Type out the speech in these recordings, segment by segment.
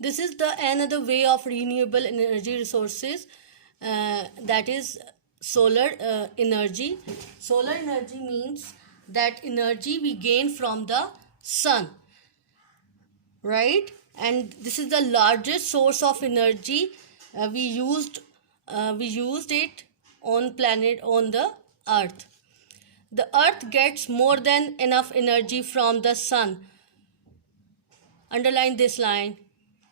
This is the another way of renewable energy resources, that is solar energy. Solar energy means that energy we gain from the sun, right? And this is the largest source of energy. We used it on the earth. The earth gets more than enough energy from the sun, underline this line,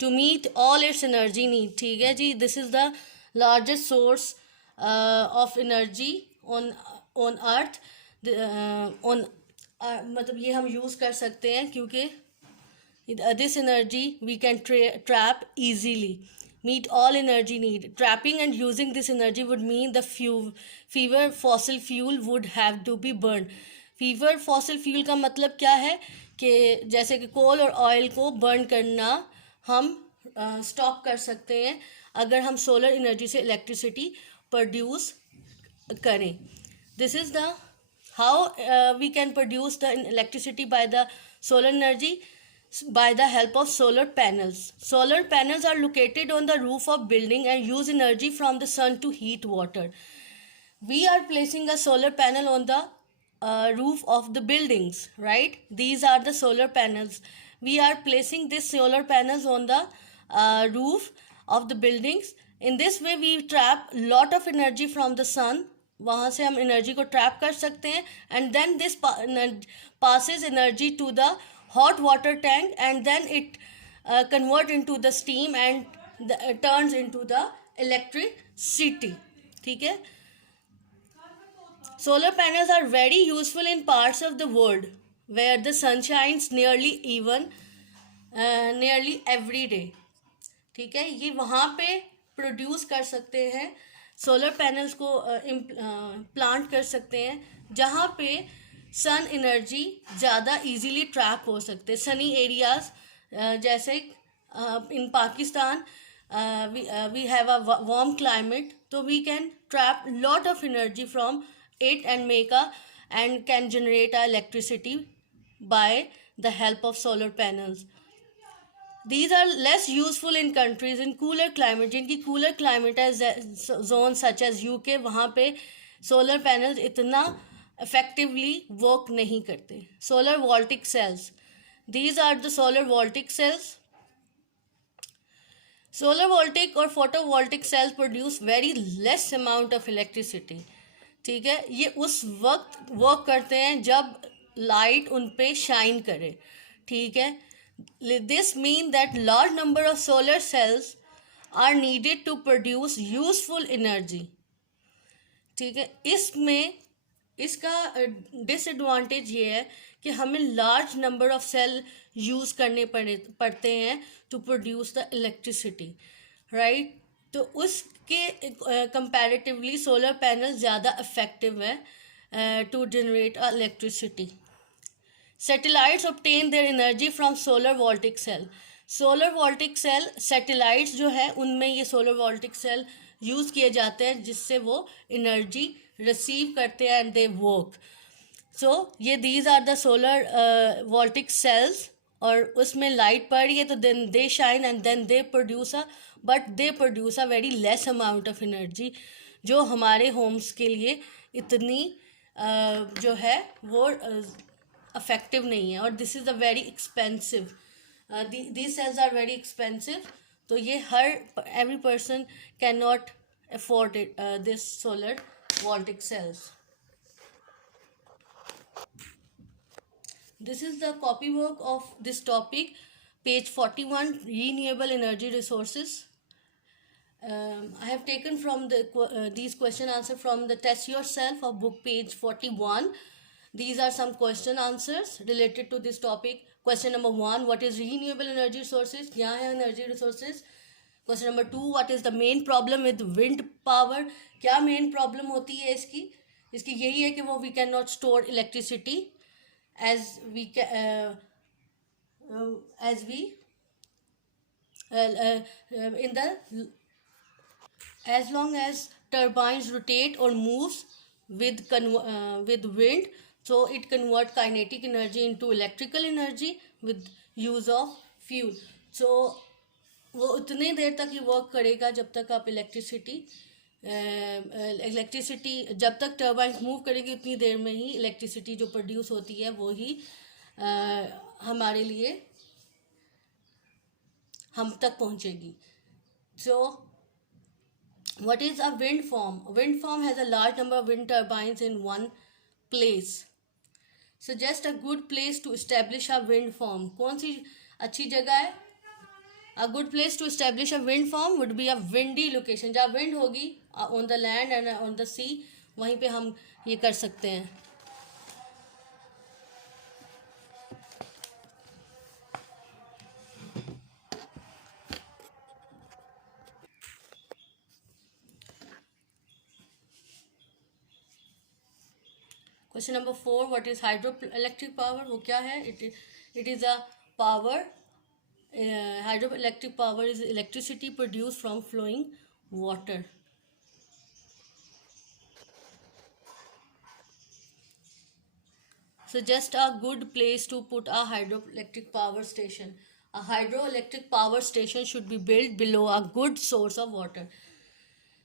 to meet all its energy need. ठीक है जी, this is the largest source of energy on earth. On मतलब ये हम use कर सकते हैं क्योंकि this energy we can trap easily, meet all energy need. Trapping and using this energy would mean the fewer fossil fuel would have to be burned. Fever fossil fuel का मतलब क्या है कि जैसे कि कोल और ऑयल को बर्न करना हम स्टॉप कर सकते हैं अगर हम सोलर एनर्जी से इलेक्ट्रिसिटी प्रोड्यूस करें. This is the how we can produce the electricity by the solar energy, by the help of solar panels. Solar panels are located on the roof of building and use energy from the sun to heat water. We are placing a solar panel on the roof of the buildings, right? These are the solar panels. We are placing these solar panels on the roof of the buildings. In this way we trap lot of energy from the sun. वहाँ से हम energy को trap कर सकते हैं. And then this passes energy to the hot water tank, and then it convert into the steam and turns into the electricity. ठीक है. Solar panels are very useful in parts of the world where the sun shines nearly every day. ठीक है, ये वहाँ पे produce कर सकते हैं, सोलर पैनल्स को प्लांट कर सकते हैं जहाँ पे सन एनर्जी ज़्यादा इजीली ट्रैप हो सकते हैं. सनी एरियाज जैसे इन Pakistan we have a warm climate, so we can trap lot of energy from it and can generate electricity by the help of solar panels. These are less useful in countries in cooler climate. जिनकी cooler climate है, zones such as UK, वहाँ पे solar panels इतना effectively work नहीं करते. Solar voltaic cells. These are the solar voltaic cells. Solar voltaic और photovoltaic cells produce very less amount of electricity. ठीक है, ये उस वक्त वर्क करते हैं जब लाइट उन पे शाइन करे. ठीक है. This means that large number of solar cells are needed to produce useful energy. ठीक है, इसमें इसका डिसएडवांटेज ये है कि हमें large number of cell use करने पड़ते हैं to produce the electricity, right. तो उसके कंपैरेटिवली सोलर पैनल ज़्यादा इफेक्टिव है to generate electricity. Satellites obtain their energy from solar voltaic cell. Solar voltaic cell satellites जो है उनमें ये सोलर वोल्टिक सेल यूज़ किए जाते हैं जिससे वो एनर्जी रिसीव करते हैं एंड दे वर्क. सो ये these are the solar voltaic cells, और उसमें लाइट पड़ रही है तो then they shine and then they produce a very less amount of energy जो हमारे होम्स के लिए इतनी जो है वो effective नहीं है. और this is a very expensive, these cells are very expensive. तो ये every person cannot afford it, this solar voltaic cells. This is the copywork of this topic, page 41, renewable energy resources. I have taken from these question answer from the Test Yourself of book page 41. These are some question answers related to this topic. Question number 1, what is renewable energy resources? क्या है energy resources? Question number 2, what is the main problem with wind power? क्या main problem होती है इसकी यही है कि वो we cannot store electricity as long as turbines rotate or moves with wind. So it converts kinetic energy into electrical energy with use of fuel. So वो उतने देर तक ही वर्क करेगा जब तक आप इलेक्ट्रिसिटी जब तक टर्बाइन मूव करेगी उतनी देर में ही इलेक्ट्रिसिटी जो प्रोड्यूस होती है वो ही हमारे लिए हम तक पहुंचेगी. सो what is a wind farm? A wind farm has a large number of wind turbines in one place. Suggest a good place to establish a wind farm. कौन सी अच्छी जगह है? A good place to establish a wind farm would be a windy location. जहाँ wind होगी on the land and on the sea, वहीं पे हम ये कर सकते हैं. Question number 4. What is hydroelectric power? वो क्या है? It is a power. Hydroelectric power is electricity produced from flowing water. Suggest a good place to put a hydroelectric power station. A hydroelectric power station should be built below a good source of water.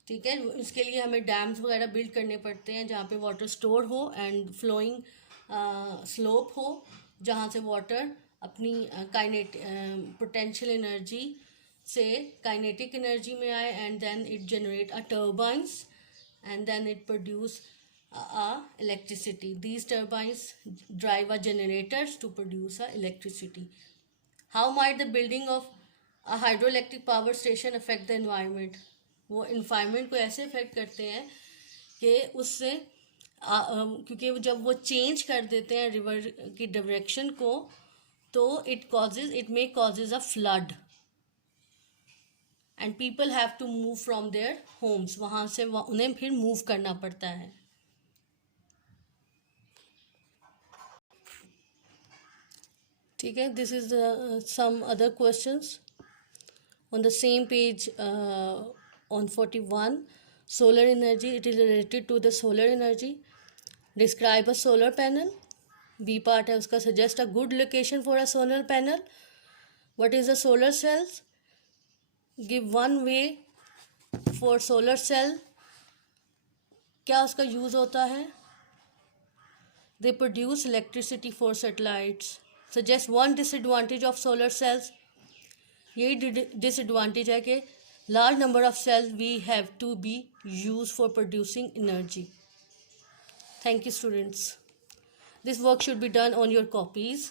ठीक है, इसके लिए हमें dams वगैरह build करने पड़ते हैं जहाँ पे वाटर स्टोर हो एंड फ्लोइंग स्लोप हो, जहाँ से वाटर अपनी पोटेंशियल एनर्जी से काइनेटिक एनर्जी में आए and then it generate a turbines and then it produce electricity. These turbines drive a generators to produce electricity. How might the building of a hydroelectric power station affect the environment? वो environment को ऐसे effect करते हैं कि उससे क्योंकि जब वो चेंज कर देते हैं रिवर की डायरेक्शन को तो it may causes a flood and people have to move from their homes. वहाँ से उन्हें फिर मूव करना पड़ता है. ठीक है, this is some other questions on the same page. On 41, solar energy, it is related to the solar energy. Describe a solar panel. B part है उसका. Suggest a good location for a solar panel. What is a solar cells? Give one way for solar cell. क्या उसका use होता है? They produce electricity for satellites. Suggest one disadvantage of solar cells. यही disadvantage है कि large number of cells we have to be used for producing energy. Thank you, students. This work should be done on your copies.